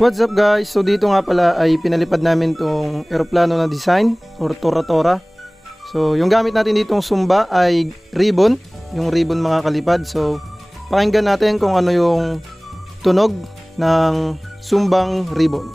What's up guys? So dito nga pala ay pinalipad namin tong eroplano na design or Tora-Tora. So yung gamit natin ditong sumba ay ribbon, yung ribbon mga kalipad. So pakinggan natin kung ano yung tunog ng sumbang ribbon.